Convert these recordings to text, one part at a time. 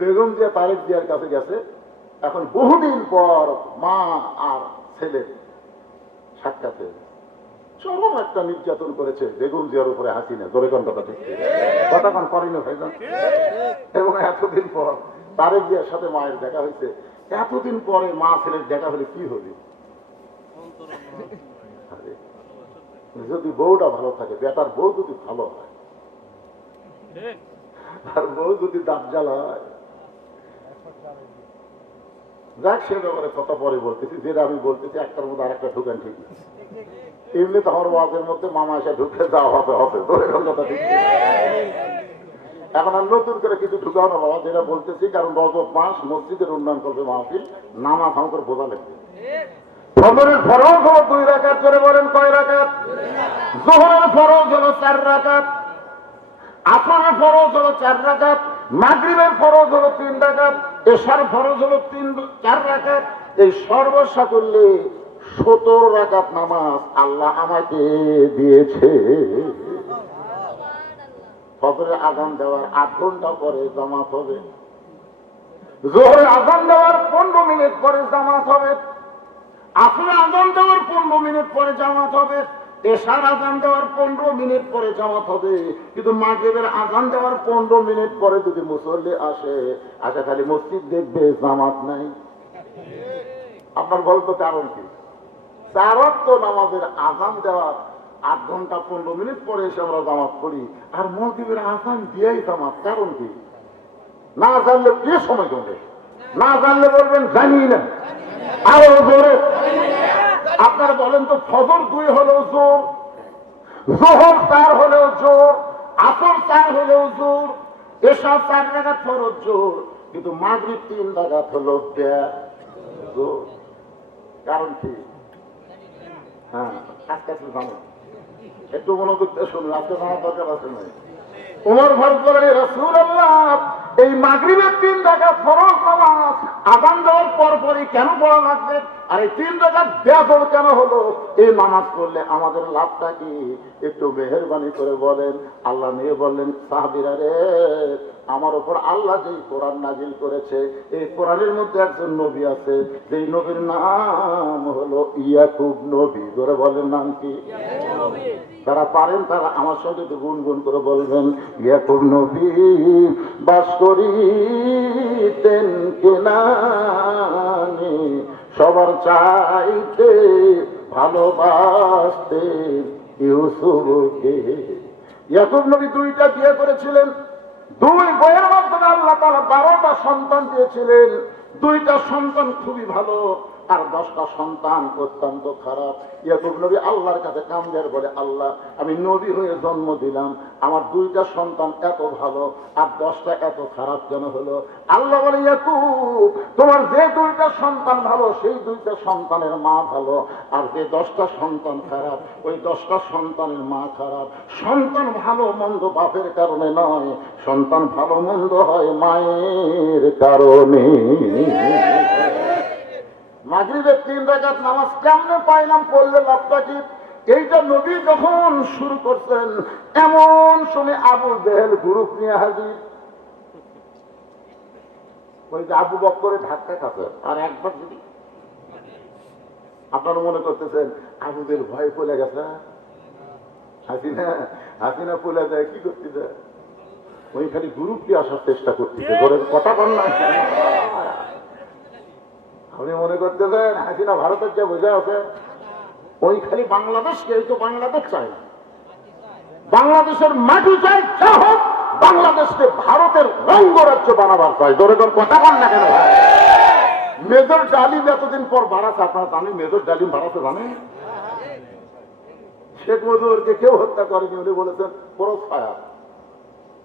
বেগম জিয়া তারেক জিয়ার কাছে গেছে। এখন বহুদিন পর মা আর ছেলে সাক্ষাৎ। চরম একটা নির্যাতন করেছে বেগম জিয়ার উপরে হাসিনা। জোরে কোন কথা। ঠিক কতক্ষণ করেনি এবং এতদিন পর তারেক জিয়ার সাথে মায়ের দেখা হয়েছে। এতদিন পরে মা ছেলের দেখা হলে কি হবে? যদি বউটা ভালো থাকে, বেটার বউ যদি ভালো হয়, আর বউ যদি দাঁত জ্বালায় যাক, সে ব্যাপারে কথা পরে বলতেছি। যেটা আমি বলতেছি, একটার মধ্যে আরেকটা ঢুকেন ঠিক এমনি তো ওয়াজের মধ্যে মামা এসে ঢুকে যাওয়া হবে হবে। এখন আর নতুন করে কিছু ঢুকাও না বাবা, যেটা বলতেছি, কারণ রজব মাস, মসজিদের উন্নয়ন করবে মাহফিল নামা ফাম বোঝা লাগবে। ফজরের ফরজ হলো দুই রাকাত করে বলেন কয় রাকাত? জোহরের ফরজ হলো চার রাকাত। আসরের ফরজ হলো চার রাকাত। মাগরিবের ফরজ হলো তিন রাকাত। এশার ফরজ হলো তিন, চার রাকাত। এই সর্বস্বা করলে সতেরো রাকাত নামাজ আল্লাহ আমাকে দিয়েছে। ফজরের আগাম দেওয়ার আট ঘণ্টা পরে জামাত হবে। জোহরে আগাম দেওয়ার পনেরো মিনিট পরে জামাত হবে। আসলে আজান দেওয়ার পনেরো মিনিট পরে জামাত হবে। এশার আজান দেওয়ার পনেরো মিনিট পরে জামাত হবে। কিন্তু মাগরিবের আজান দেওয়ার পনেরো মিনিট পরে যদি মুসল্লি আসে আসে খালি মসজিদ দেখবে জামাত নাই। আপনার গল্প কারণ কি? চারত তো নামাজের আজান দেওয়ার আট ঘণ্টা পনেরো মিনিট পরে এসে আমরা জামাত করি আর মসজিদের আজান দিয়েই জামাত, কারণ কি? না জানলে কে সময় জমবে? না জানলে বলবেন জানি না। আরও জোরে। আপনারা বলেন তো, ফজর দুই হলেও জোর, জোহর চার হলেও জোর, আসর চার হলেও জোর এসব চার জায়গা ফরজ জোর, কিন্তু মাগরিব তিন জায়গা হলো জোর। কারণ কি? হ্যাঁ এই মাগরিবের তিন টাকা ফরজ নামাজ আদান দেওয়ার পর পরই কেন পড়া লাগবে? আর এই তিন টাকা বেতন কেন হলো? এই নামাজ পড়লে আমাদের লাভটা কি? একটু মেহরবানি করে বলেন। আল্লাহ নিয়ে বললেন, সাহাবিরা রে, আমার ওপর আল্লাহ যেই কোরআন নাজিল করেছে, এই কোরআনের মধ্যে একজন নবী আছে, যেই নবীর নাম হলো ইয়াকুব নবী। ধরে বলেন নাম কি? যারা পারেন তারা আমার সঙ্গে একটু গুনগুন করে বলবেন, ইয়াকুব নবী, বাস করিতেন কেনানে সবার চাইতে ভালোবাসতে ইউসুফকে। ইয়াকুব নবী দুইটা বিয়ে করেছিলেন। দুই বইয়ের মাধ্যমে আল্লাহ তারা বারোটা সন্তান দিয়েছিলেন। দুইটা সন্তান খুবই ভালো, আর দশটা সন্তান অত্যন্ত খারাপ। ইয়াকুব নবী আল্লাহর কাছে কাম কামদের বলে, আল্লাহ, আমি নবী হয়ে জন্ম দিলাম, আমার দুইটা সন্তান এত ভালো, আর দশটা এত খারাপ কেন হলো? আল্লাহ বলে, ইয়াকুব, তোমার যে দুইটা সন্তান ভালো, সেই দুইটা সন্তানের মা ভালো, আর যে দশটা সন্তান খারাপ, ওই দশটা সন্তানের মা খারাপ। সন্তান ভালো, মন্দ বাপের কারণে নয়, সন্তান ভালো, মন্দ হয় মায়ের। কারণে। মাগরিবের তিন নামাজ কেমনে পাইলাম পড়লে এইটা নবী যখন শুরু করছেন, এমন সময় আবু জেহেল গ্রুপ নিয়ে হাজির। ধাক্কা আর একবার যদি আপনারা মনে করতেছেন, আবুদের ভয় পড়ে গেছে। হাসিনা হাসিনা পড়ে যায়, কি করতেছে ওই খালি গ্রুপটি আসার চেষ্টা করতেছে, ঘরের কথা কর না আপনি মনে করতেছেন হাসিনা ভারতের যে বোঝা আছে, ওই খালি বাংলাদেশকে, এই তো বাংলাদেশ চাই। বাংলাদেশের মাটি চাই, যা হোক, বাংলাদেশকে ভারতের রঙ্গরাজ্য বানাবার চাই ধরে তোর কথা বল না কেন? মেজর ডালিম এতদিন পর বাড়াচ্ছে আপনারা জানেন, মেজর ডালিম বাড়াতে জানেন শেখ মুজিবুরকে কেউ হত্যা করেনি, উনি বলেছেন পুরো ছায়া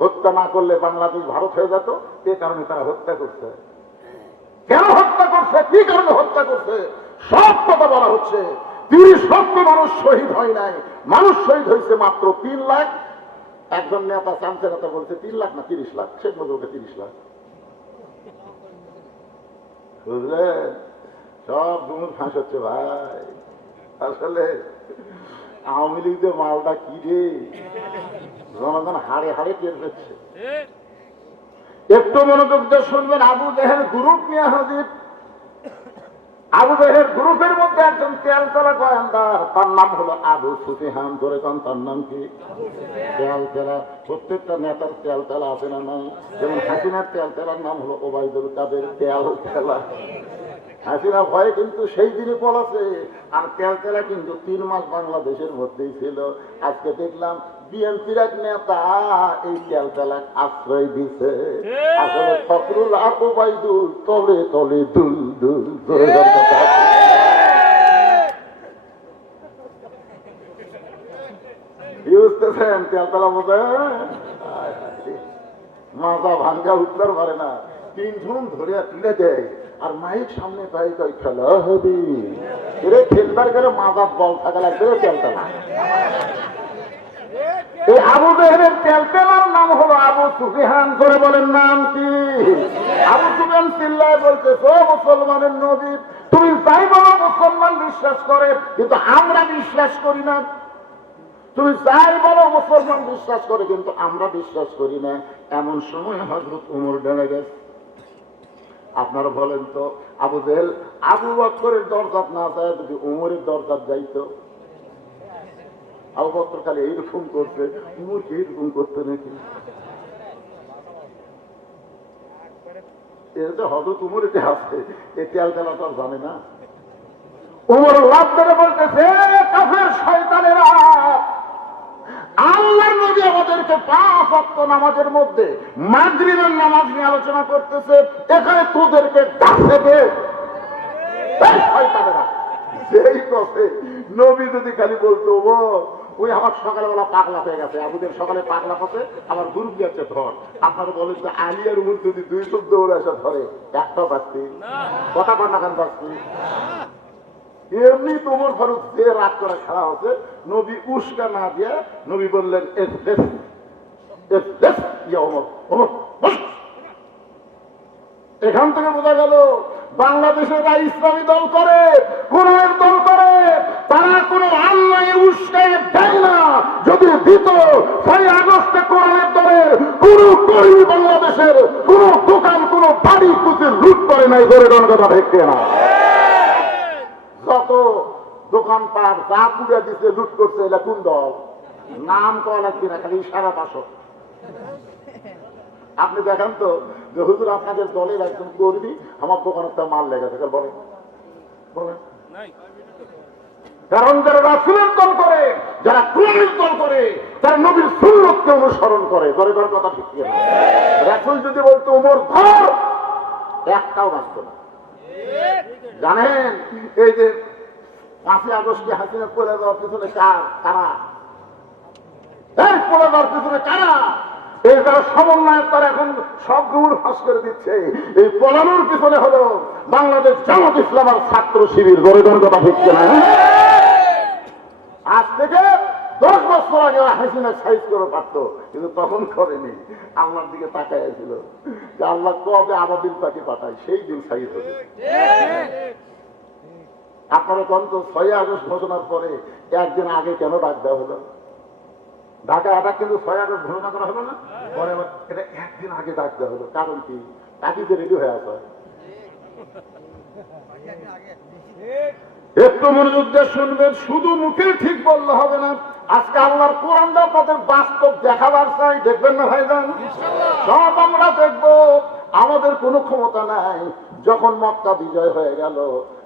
হত্যা না করলে বাংলাদেশ ভারত হয়ে যেত, এ কারণে তারা হত্যা করছে। কেন হত্যা করছে? কি কারণে হত্যা করছে? সব কথা বলা হচ্ছে। তিরিশ লক্ষ মানুষ শহীদ হয় নাই। মানুষ শহীদ হয়েছে মাত্র তিন লাখ। একজন নেতা, চামচে নেতা বলছে তিন লাখ না তিরিশ লাখ? শেখ মুজিবকে তিরিশ লাখ। বুঝলেন? সব ডুমুর ফাঁস হচ্ছে ভাই। আসলে আওয়ামী লীগদের মালটা কি রে? জনগণ হাড়ে হাড়ে টের পেচ্ছে। একটু মনোযোগ দিয়ে শুনবেন, আবু দেহের গ্রুপ নিয়ে হাজির। আবু দেহের গ্রুপের মধ্যে একজন তেল তেলা গোয়েন্দার, তার নাম হলো আবু সুফিহান। ধরে কন তার নাম কি? তেল তেলা প্রত্যেকটা নেতার তেল তেলা আছে না নাই? যেমন হাসিনার তেল তেলার নাম হলো ওবায়দুল কাদের তেল তেলা হাসিনা ভয়ে কিন্তু সেই দিনই পলাছে। আর তেল তেলা কিন্তু তিন মাস বাংলাদেশের মধ্যেই ছিল। আজকে দেখলাম বিএনপির এক নেতা এই তেলতেলাক আশ্রয় দিছে। আসলে ফখরুল আর ওবায়দুল তলে তলে দুল দুল বুঝতেছেন তেলতলা বোঝে মাজা ভাঙ্গা উত্তর পারে না। তিনজন ধরে তুলে দেয়। আর মাইক সামনে পাই কই খেলা হবে। এরে খেলবার গেলে মাজার বল থাকা লাগবে রে তেলতলা। এই আবু বেহের তেলতেলার নাম হলো আবু সুফিহান করে বলেন নাম কি? আবু সুফিয়ান চিল্লায় বলছে, ও মুসলমানের নবী, তুমি যাই বলো মুসলমান বিশ্বাস করে, কিন্তু আমরা বিশ্বাস করি না। তুমি যাই বলো মুসলমান বিশ্বাস করে, কিন্তু আমরা বিশ্বাস করি না। এমন সময় হজরত উমর ডেনে গেছে। আপনারা বলেন তো, আবু জেহেল, আবু বক্করের দরজাত না যায় যদি উমরের দরজাত যাইতো? আবু বক্কর খালি এইরকম করছে, উমর কি এইরকম করতে নাকি? এটা হজরত উমর এটা আছে এই তেল তেলা তো জানে না। উমর লাভ করে বলতেছে কাফের শয়তানেরা আল্লাহর নবী আমাদেরকে পাঁচ ওয়াক্ত নামাজের মধ্যে মাগরিবের নামাজ নিয়ে আলোচনা করতেছে, এখানে তোদেরকে ডাকছে কে সেই কথা নবী যদি খালি বলতো ও ওই আমার সকালবেলা পাগলা হয়ে গেছে, আবুদের সকালে পাগলা হচ্ছে, আমার গ্রুপ যাচ্ছে ধর। আপনারা বলেন যে আলিয়ার উপর যদি দুই শব্দ ওরা এসে ধরে একটা পাচ্ছি কথা কর না পাচ্ছি এমনি তোমার ফারুক যে রাগ করে খেলা হচ্ছে, নবী উস্কা না দিয়ে নবী বললেন এখান থেকে বোঝা গেল, বাংলাদেশের ইসলামী দল করে কোরআনের দল করে, তারা কোনো আল্লাহ উস্কায় দেয় না। যদি দিত, ছয় আগস্টে কোরআনের দলের কোন কর্মী বাংলাদেশের, কোন দোকান, কোন বাড়ি কুচে লুট করে নাই, ধরে কথা দেখতে না। যত দোকানপাট, যা পুড়ে দিছে, লুট করছে এটা কোন দল? নাম করা লাগবে না, খালি সারা পাশো আপনি দেখেন তো যে হুজুর আপনাদের দলের একজন কর্মী আমার দোকানে একটা মাল লেগেছে কাল বলেন। বলেন। কারণ যারা রাসুলের দল করে যারা কোরআনের দল করে তারা নবীর সুন্নতকে অনুসরণ করে। ধরে ধর কথা ঠিক না রাসুল যদি বলতো উমর ধর! একটাও বাঁচত না। জানেন এই যে পাঁচই আগস্টে হাসিনা পড়ে দেওয়ার পিছনে কার কারা? এই পড়ে দেওয়ার যারা সমন্বয় তারা এখন সব গুমুর ফাঁস করে দিচ্ছে। এই পলানোর পিছনে হলো বাংলাদেশ জামাত ইসলাম আর ছাত্র শিবির গরিবের কথা ঠিক না আজ থেকে দশ বছর আগে হাসিনা সাইজ করে পারতো, কিন্তু তখন করেনি। আল্লাহর দিকে তাকায় ছিল যে আল্লাহ কবে আবাবিল তাকে পাঠায়, সেই দিন সাইজ হবে। আপনারা কোন তো ছয় আগস্ট ঘোষণার পরে একদিন আগে কেন ডাক দেওয়া হলো? ঢাকা আটাক কিন্তু ছয় আগস্ট ঘোষণা করা হলো না? পরে আবার এটা একদিন আগে ডাক দেওয়া হলো। কারণ কি? তাকিতে রেডি হয়ে আসা একটু মনোযোগ দিয়ে শুনবেন শুধু মুখে ঠিক বললে হবে না। আজকে আল্লাহর কোরআনটা আপনাদের বাস্তব দেখাবার চাই। দেখবেন না ভাইজান? সব আমরা দেখব। আমাদের কোনো ক্ষমতা নাই। যখন মক্কা বিজয় হয়ে গেল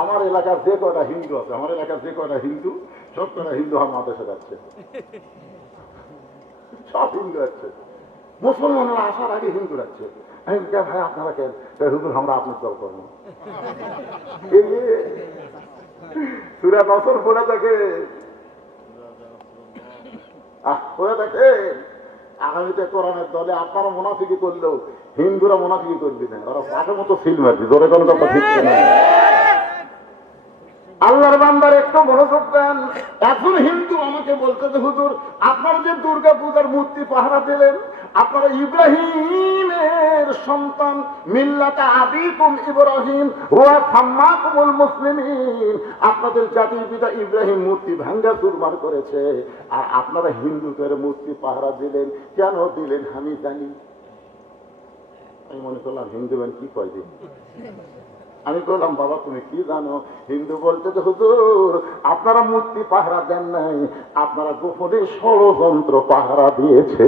আমার এলাকার যে কয়টা হিন্দু আছে, আমার এলাকার যে কয়টা হিন্দু, সব কয়টা হিন্দু আমার দেশে যাচ্ছে। সব হিন্দু যাচ্ছে। মুসলমানরা আসার আগে হিন্দু যাচ্ছে। ভাই, আপনারা কেন হুজুর, আমরা আপনার দল করব। সুরা নসর পড়ে থাকে। পড়ে থাকে। আগামীতে কোরআনের দলে আপনারা মুনাফিকি করলেও হিন্দুরা মোনাফিকি করবি না। ওরা মতো ফিল্ম কি জোরে কোনো কথা ঠিক না আল্লাহর বান্দার একটু মনোযোগ দেন। এখন হিন্দু আমাকে বলতেছে হুজুর, আপনারা যে দুর্গা পূজার মূর্তি পাহারা দিলেন, আপনারা ইব্রাহিমের সন্তান মিল্লাতা আদিকুম ইব্রাহিম হুয়া সাম্মাকুমুল মুসলিমিন। আপনাদের জাতির পিতা ইব্রাহিম মূর্তি ভাঙ্গা চুরমার করেছে। আর আপনারা হিন্দুদের মূর্তি পাহারা দিলেন, কেন দিলেন আমি জানি আমি মনে করলাম হিন্দু কি কয় দিন? আমি বললাম, বাবা, তুমি কি জানো? হিন্দু বলতে তো হুজুর, আপনারা মূর্তি পাহারা দেন নাই, আপনারা গোপনে ষড়যন্ত্র পাহারা দিয়েছে।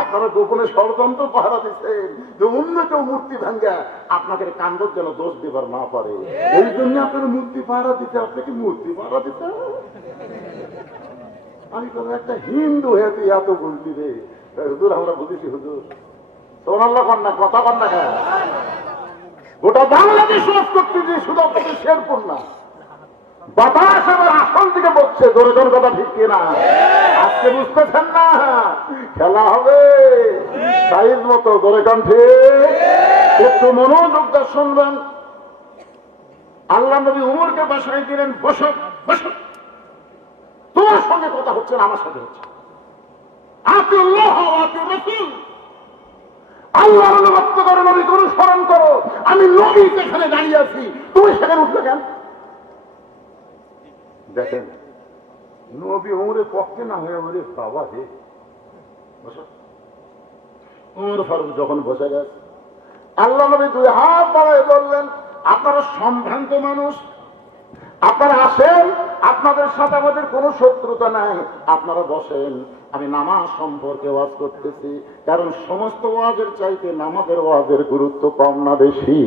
আপনারা গোপনে ষড়যন্ত্র পাহারা দিচ্ছেন যে অন্য কেউ মূর্তি ভাঙ্গা আপনাদের কাণ্ড যেন দোষ দিবার না পারে। এই জন্য আপনারা মূর্তি পাহারা দিতে, আপনি কি মূর্তি পাহারা দিতে আমি কোনো একটা হিন্দু হয়ে এত বলতি রে। হুজুর, আমরা বুঝেছি হুজুর। সোনাল্লা কন্যা কথা না কথা ঠিক কিনা একটু মনোযোগ শুনবেন। আল্লাহ নবী উমরকে বাসায় দিলেন, বসো বসো। তোমার সঙ্গে কথা হচ্ছে না, আমার সাথে হচ্ছে। আপনি আল্লাহ আল্লাহর অনুগত্য করো, নবী করো, স্মরণ করো। আমি নবী সেখানে দাঁড়িয়ে আছি, তুমি সেখানে উঠলে কেন? দেখেন, নবী উমরের পক্ষে না হয়ে ওরে বাবা হে। উমর ফারুক যখন বসে গেছে, আল্লাহ নবী দুই হাত বাড়ায় বললেন, আপনারা সম্ভ্রান্ত মানুষ আপনারা আসেন, আপনাদের সাথে আমাদের কোনো শত্রুতা নাই। আপনারা বসেন, আমি নামাজ সম্পর্কে ওয়াজ করতেছি, কারণ সমস্ত ওয়াজের চাইতে নামাজের ওয়াজের গুরুত্ব কম না বেশি।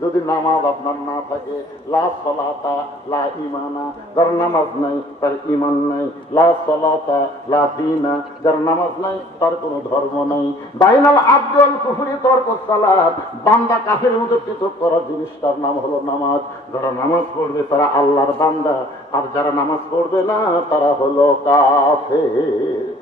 যদি নামাজ আপনার না থাকে, লা সলাতা, লা ইমানা যার নামাজ নাই, তার ইমান নাই, লা সলাতা, লা দিনা, যার নামাজ নাই, তার কোনো ধর্ম নাই। বাইনাল আব্দুল কুফরি তর্ক সালাত, বান্দা কাফের মধ্যে পৃথক করার জিনিসটার নাম হলো নামাজ। যারা নামাজ পড়বে, তারা আল্লাহর বান্দা, আর যারা নামাজ পড়বে না, তারা হলো কাফের।